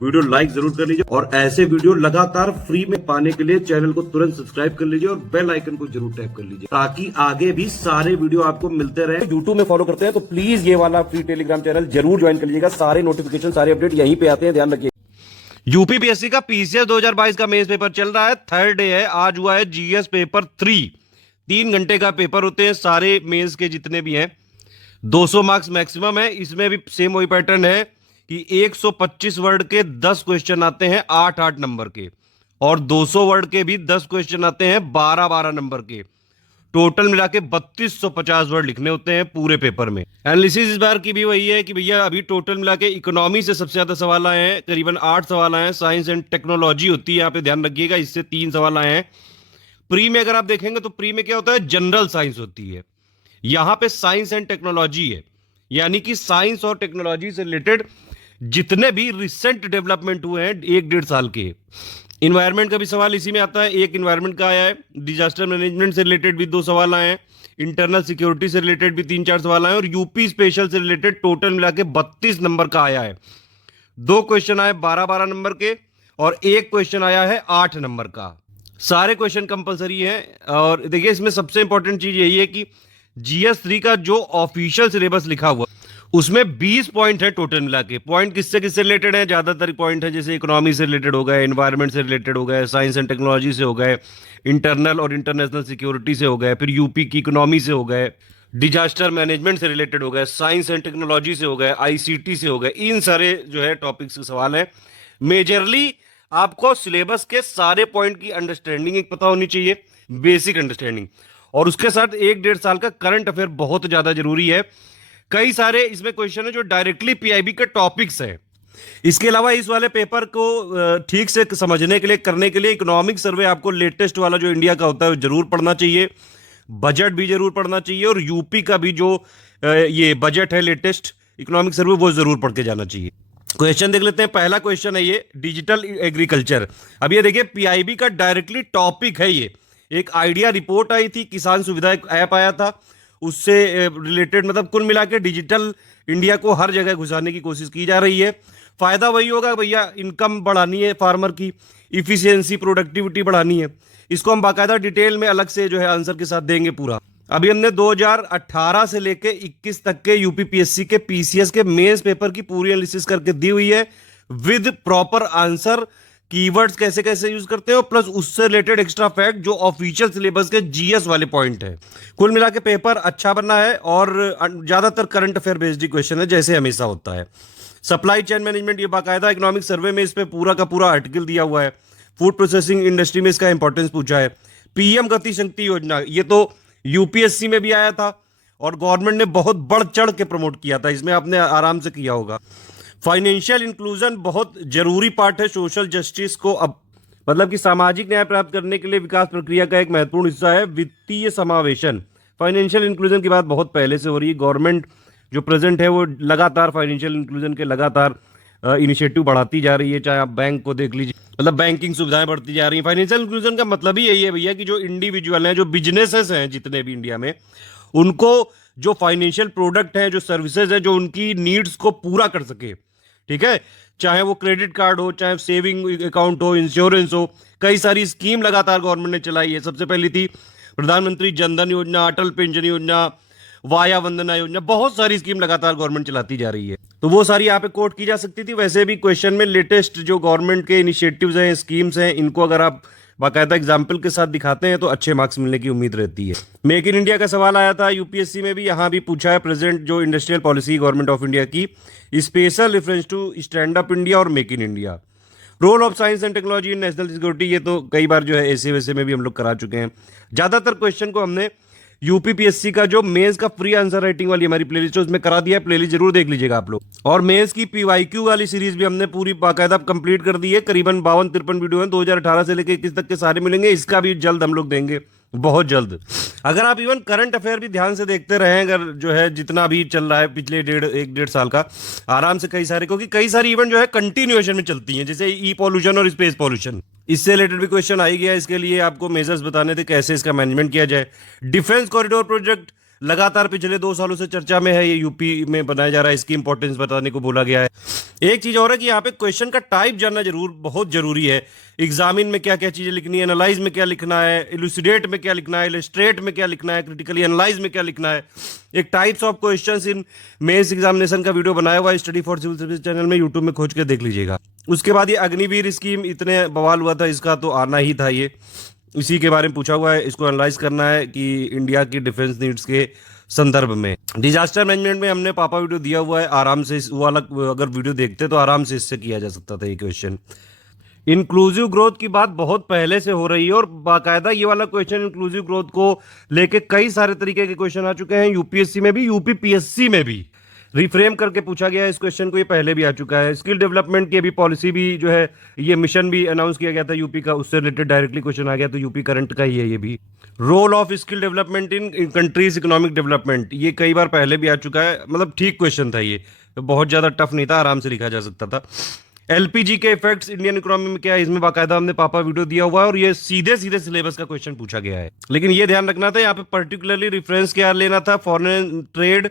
Video like जरूर कर लीजिए और ऐसे वीडियो लगातार फ्री में पाने के लिए चैनल को तुरंत सब्सक्राइब कर लीजिए और बेल आइकन को जरूर टैप कर लीजिए ताकि आगे भी सारे वीडियो आपको मिलते रहे। यूट्यूब में फॉलो करते हैं तो प्लीज ये वाला फ्री टेलीग्राम चैनल जरूर ज्वाइन कर लीजिएगा। सारे नोटिफिकेशन सारे अपडेट यहीं पे आते हैं, ध्यान रखिए। यूपीपीएससी का पीसीएस 2022 का मेंस पेपर चल रहा है, थर्ड डे है। आज हुआ है जीएस पेपर 3। 3 घंटे का पेपर होते हैं सारे मेंस के जितने भी हैं। 200 मार्क्स मैक्सिमम है। इसमें भी सेम वही पैटर्न है कि 125 वर्ड के 10 क्वेश्चन आते हैं 8-8 नंबर के, और 200 वर्ड के भी 10 क्वेश्चन आते हैं 12-12 नंबर के। टोटल मिला के 3250 वर्ड लिखने होते हैं पूरे पेपर में। एनालिसिस इस बार की भी वही है कि भैया अभी टोटल मिला के इकोनॉमी से सबसे ज्यादा सवाल आए हैं, करीबन 8 सवाल आए हैं। साइंस एंड टेक्नोलॉजी होती है, यहाँ पे ध्यान रखिएगा, इससे 3 सवाल आए हैं। प्री में अगर आप देखेंगे तो प्री में क्या होता है, जनरल साइंस होती है। यहां पे साइंस एंड टेक्नोलॉजी है, यानी कि साइंस और टेक्नोलॉजी से रिलेटेड जितने भी रिसेंट डेवलपमेंट हुए हैं 1-1.5 साल के। इन्वायरमेंट का भी सवाल इसी में आता है, एक इन्वायरमेंट का आया है। डिजास्टर मैनेजमेंट से रिलेटेड भी 2 सवाल आए हैं। इंटरनल सिक्योरिटी से रिलेटेड भी 3-4 सवाल आए हैं। और यूपी स्पेशल से रिलेटेड टोटल मिला के 32 नंबर का आया है। 2 क्वेश्चन आए 12-12 नंबर के और 1 क्वेश्चन आया है 8 नंबर का। सारे क्वेश्चन कंपलसरी है। और देखिए इसमें सबसे इंपॉर्टेंट चीज यही है कि जीएस 3 का जो ऑफिशियल सिलेबस लिखा हुआ उसमें 20 पॉइंट है टोटल मिला के। पॉइंट किससे किससे रिलेटेड है, ज्यादातर पॉइंट है जैसे इकोनॉमी से रिलेटेड हो गए, एनवायरमेंट से रिलेटेड हो गए, साइंस एंड टेक्नोलॉजी से हो गए, इंटरनल और इंटरनेशनल सिक्योरिटी से हो गए, फिर यूपी की इकोनॉमी से हो गए, डिजास्टर मैनेजमेंट से रिलेटेड हो गए, साइंस एंड टेक्नोलॉजी से हो गए, आईसीटी से हो गए। इन सारे जो है टॉपिक्स के सवाल है। मेजरली आपको सिलेबस के सारे पॉइंट की अंडरस्टैंडिंग एक पता होनी चाहिए, बेसिक अंडरस्टैंडिंग, और उसके साथ 1-1.5 साल का करंट अफेयर बहुत ज्यादा जरूरी है। कई सारे इसमें क्वेश्चन है जो डायरेक्टली पीआईबी के टॉपिक्स है। इसके अलावा इस वाले पेपर को ठीक से समझने के लिए, करने के लिए इकोनॉमिक सर्वे आपको लेटेस्ट वाला जो इंडिया का होता है वो जरूर पढ़ना चाहिए। बजट भी जरूर पढ़ना चाहिए और यूपी का भी जो ये बजट है लेटेस्ट इकोनॉमिक सर्वे वो जरूर पढ़ के जाना चाहिए। क्वेश्चन देख लेते हैं। पहला क्वेश्चन है ये डिजिटल एग्रीकल्चर। अब ये देखिए पीआईबी का डायरेक्टली टॉपिक है ये। एक आइडिया रिपोर्ट आई थी, किसान सुविधा ऐप आया था, उससे रिलेटेड मतलब कुल मिला के डिजिटल इंडिया को हर जगह घुसाने की कोशिश की जा रही है। फायदा वही होगा भैया, इनकम बढ़ानी है फार्मर की, इफिशियंसी प्रोडक्टिविटी बढ़ानी है। इसको हम बाकायदा डिटेल में अलग से जो है आंसर के साथ देंगे पूरा। अभी हमने 2018 से लेके 21 तक के यूपीपीएससी के पीसीएस के मेंस पेपर की पूरी एनालिसिस करके दी हुई है विद प्रॉपर आंसर, कीवर्ड्स कैसे कैसे यूज करते हो, प्लस उससे रिलेटेड एक्स्ट्रा फैक्ट जो ऑफिशियल सिलेबस के जीएस वाले पॉइंट है। कुल मिला के पेपर अच्छा बनना है और ज्यादातर करंट अफेयर बेस्ड क्वेश्चन है जैसे हमेशा होता है। सप्लाई चेन मैनेजमेंट, ये बाकायदा इकोनॉमिक सर्वे में इस पे पूरा का पूरा आर्टिकल दिया हुआ है। फूड प्रोसेसिंग इंडस्ट्री में इसका इंपॉर्टेंस पूछा है। पीएम गति शक्ति योजना, ये तो यूपीएससी में भी आया था और गवर्नमेंट ने बहुत बढ़ चढ़ के प्रमोट किया था, इसमें आपने आराम से किया होगा। फाइनेंशियल इंक्लूजन बहुत जरूरी पार्ट है सोशल जस्टिस को, अब मतलब कि सामाजिक न्याय प्राप्त करने के लिए विकास प्रक्रिया का एक महत्वपूर्ण हिस्सा है वित्तीय समावेशन। फाइनेंशियल इंक्लूजन की बात बहुत पहले से हो रही है। गवर्नमेंट जो प्रेजेंट है वो लगातार फाइनेंशियल इंक्लूजन के लगातार इनिशिएटिव बढ़ाती जा रही है। चाहे आप बैंक को देख लीजिए, मतलब बैंकिंग सुविधाएं बढ़ती जा रही हैं। फाइनेंशियल इंक्लूजन का मतलब ही यही है भैया कि जो इंडिविजुअल हैं, जो बिजनेसेस हैं जितने भी इंडिया में, उनको जो फाइनेंशियल प्रोडक्ट है, जो सर्विसेज है, जो उनकी नीड्स को पूरा कर सके। ठीक है, चाहे वो क्रेडिट कार्ड हो, चाहे सेविंग अकाउंट हो, इंश्योरेंस हो, कई सारी स्कीम लगातार गवर्नमेंट ने चलाई है। सबसे पहली थी प्रधानमंत्री जनधन योजना, अटल पेंशन योजना, वाया वंदना योजना, बहुत सारी स्कीम लगातार गवर्नमेंट चलाती जा रही है। तो वो सारी यहाँ पे कोट की जा सकती थी। वैसे भी क्वेश्चन में लेटेस्ट जो गवर्नमेंट के इनिशिएटिव्स हैं, स्कीम्स हैं, इनको अगर आप बाकायदा एग्जाम्पल के साथ दिखाते हैं तो अच्छे मार्क्स मिलने की उम्मीद रहती है। मेक इन इंडिया का सवाल आया था यूपीएससी में भी, यहाँ भी पूछा है। प्रेजेंट जो industrial policy government of India की, special reference to stand up India और make in India. Role of science and technology in national security, ये तो कई बार जो है ऐसे वैसे में भी हम लोग करा चुके हैं। ज्यादातर क्वेश्चन को हमने यूपीपीएससी का जो मेंस का फ्री आंसर राइटिंग वाली हमारी प्लेलिस्ट है उसमें करा दिया है। प्लेलिस्ट जरूर देख लीजिएगा आप लोग। और मेंस की पीवाईक्यू वाली सीरीज भी हमने पूरी बाकायदा कंप्लीट कर दी है। करीबन 52-53 वीडियो हैं, 2018 से लेकर 21 तक के सारे मिलेंगे। इसका भी जल्द हम लोग देंगे, बहुत जल्द। अगर आप इवन करंट अफेयर भी ध्यान से देखते रहें, अगर जो है जितना भी चल रहा है पिछले 1-1.5 साल का, आराम से कई सारे, क्योंकि कई सारी इवन जो है कंटिन्यूएशन में चलती हैं, जैसे ई पॉल्यूशन और स्पेस पॉल्यूशन, इससे रिलेटेड भी क्वेश्चन आ ही गया। इसके लिए आपको मेजर्स बताने थे कैसे इसका मैनेजमेंट किया जाए। डिफेंस कॉरिडोर प्रोजेक्ट लगातार पिछले 2 सालों से चर्चा में है, ये यूपी में बनाया जा रहा है, इसकी इंपॉर्टेंस बताने को बोला गया है। एक चीज और है कि यहाँ पे क्वेश्चन का टाइप जानना बहुत जरूरी है। एग्जामिन में क्या क्या चीजें लिखनी है, एनालाइज में क्या लिखना है, इलुसिडेट में क्या लिखना है, इलस्ट्रेट में क्या लिखना है, क्रिटिकली एनालाइज में क्या लिखना है। एक types of questions in mains examination का वीडियो बनाया हुआ है study for civil service channel में, यूट्यूब में खोज के देख लीजिएगा। उसके बाद ये अग्निवीर स्कीम, इतने बवाल हुआ था इसका, तो आना ही था ये, इसी के बारे में पूछा हुआ है। इसको एनालाइज करना है कि इंडिया की डिफेंस नीड्स के संदर्भ में। डिजास्टर मैनेजमेंट में हमने पापा वीडियो दिया हुआ है, आराम से वो वाला अगर वीडियो देखते तो आराम से इससे किया जा सकता था ये क्वेश्चन। इंक्लूसिव ग्रोथ की बात बहुत पहले से हो रही है और बाकायदा ये वाला क्वेश्चन इंक्लूसिव ग्रोथ को लेके कई सारे तरीके के क्वेश्चन आ चुके हैं, यूपीएससी में भी, यूपीपीएससी में भी रिफ्रेम करके पूछा गया है इस क्वेश्चन को, ये पहले भी आ चुका है। स्किल डेवलपमेंट की भी पॉलिसी भी जो है, ये मिशन भी अनाउंस किया गया था यूपी का, उससे रिलेटेड डायरेक्टली क्वेश्चन आ गया, तो यूपी करंट का ही है ये भी। Role of skill development in countries economic development, ये कई बार पहले भी आ चुका है, मतलब ठीक क्वेश्चन था ये, बहुत ज्यादा टफ नहीं था, आराम से लिखा जा सकता था। एलपीजी के इफेक्ट्स इंडियन इकोनॉमी में क्या है, इसमें बाकायदा हमने पापा वीडियो दिया हुआ है और ये सीधे सीधे सिलेबस का क्वेश्चन पूछा गया है। लेकिन ये ध्यान रखना था यहाँ पे पर्टिकुलरली रेफरेंस क्या लेना था, फॉरेन ट्रेड,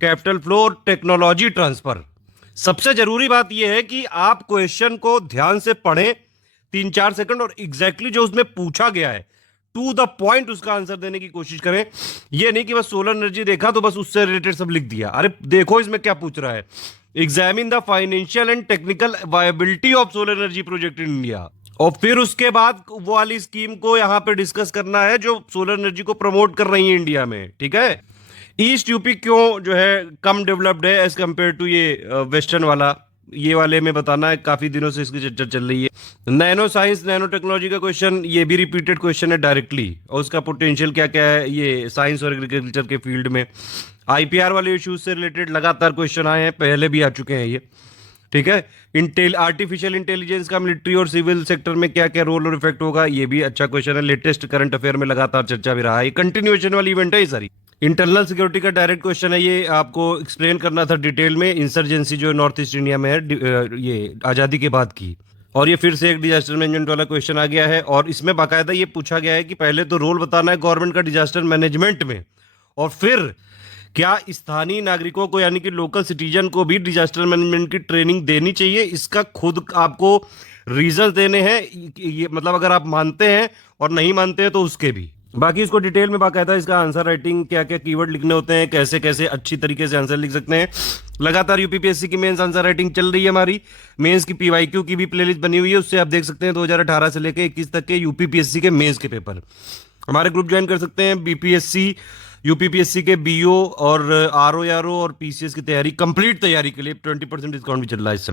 कैपिटल फ्लो और टेक्नोलॉजी ट्रांसफर। सबसे जरूरी बात यह है कि आप क्वेश्चन को ध्यान से पढ़ें 3-4 सेकंड और एग्जैक्टली जो उसमें पूछा गया है टू द पॉइंट उसका आंसर देने की कोशिश करें। यह नहीं कि बस सोलर एनर्जी देखा तो बस उससे रिलेटेड सब लिख दिया। अरे देखो इसमें क्या पूछ रहा है, examine the financial and technical viability of solar energy project in India, और फिर उसके बाद वो वाली स्कीम को यहां पे डिस्कस करना है जो सोलर एनर्जी को प्रमोट कर रही है इंडिया में, ठीक है। ईस्ट यूपी क्यों जो है कम डेवलप्ड है एज कंपेयर टू ये वेस्टर्न वाला, ये वाले में बताना है, काफी दिनों से इसकी चर्चा चल रही है। नैनो साइंस नैनो टेक्नोलॉजी का क्वेश्चन, ये भी रिपीटेड क्वेश्चन है डायरेक्टली, और उसका पोटेंशियल क्या क्या है ये साइंस और एग्रीकल्चर के फील्ड में। आईपीआर वाले इश्यूज से रिलेटेड लगातार क्वेश्चन आए हैं, पहले भी आ चुके हैं ये, ठीक है। आर्टिफिशियल इंटेलिजेंस का मिलिट्री और सिविल सेक्टर में क्या क्या रोल और इफेक्ट होगा, ये भी अच्छा क्वेश्चन है, लेटेस्ट करंट अफेयर में लगातार चर्चा भी रहा है, कंटिन्यूएशन वाली इवेंट है ये सारी। इंटरनल सिक्योरिटी का डायरेक्ट क्वेश्चन है, ये आपको एक्सप्लेन करना था डिटेल में, इंसर्जेंसी जो नॉर्थ ईस्ट इंडिया में है ये आज़ादी के बाद की, और ये फिर से एक डिजास्टर मैनेजमेंट वाला क्वेश्चन आ गया है, और इसमें बाकायदा ये पूछा गया है कि पहले तो रोल बताना है गवर्नमेंट का डिजास्टर मैनेजमेंट में, और फिर क्या स्थानीय नागरिकों को यानी कि लोकल सिटीजन को भी डिजास्टर मैनेजमेंट की ट्रेनिंग देनी चाहिए, इसका खुद आपको रीजन देने हैं, ये मतलब अगर आप मानते हैं और नहीं मानते हैं तो उसके भी। बाकी इसको डिटेल में बाकायदा इसका आंसर राइटिंग, क्या क्या कीवर्ड लिखने होते हैं, कैसे कैसे अच्छी तरीके से आंसर लिख सकते हैं। लगातार यूपीपीएससी की मेंस आंसर राइटिंग चल रही है हमारी, मेंस की पीवाईक्यू की भी प्लेलिस्ट बनी हुई है, उससे आप देख सकते हैं 2018 से लेकर 21 तक के यूपीपीएससी के मेंस के पेपर। हमारे ग्रुप ज्वाइन कर सकते हैं, बीपीएससी यूपीपीएससी के बीओ और आरओ और पीसीएस की तैयारी, कंप्लीट तैयारी के लिए 20% डिस्काउंट भी चल रहा है इस समय।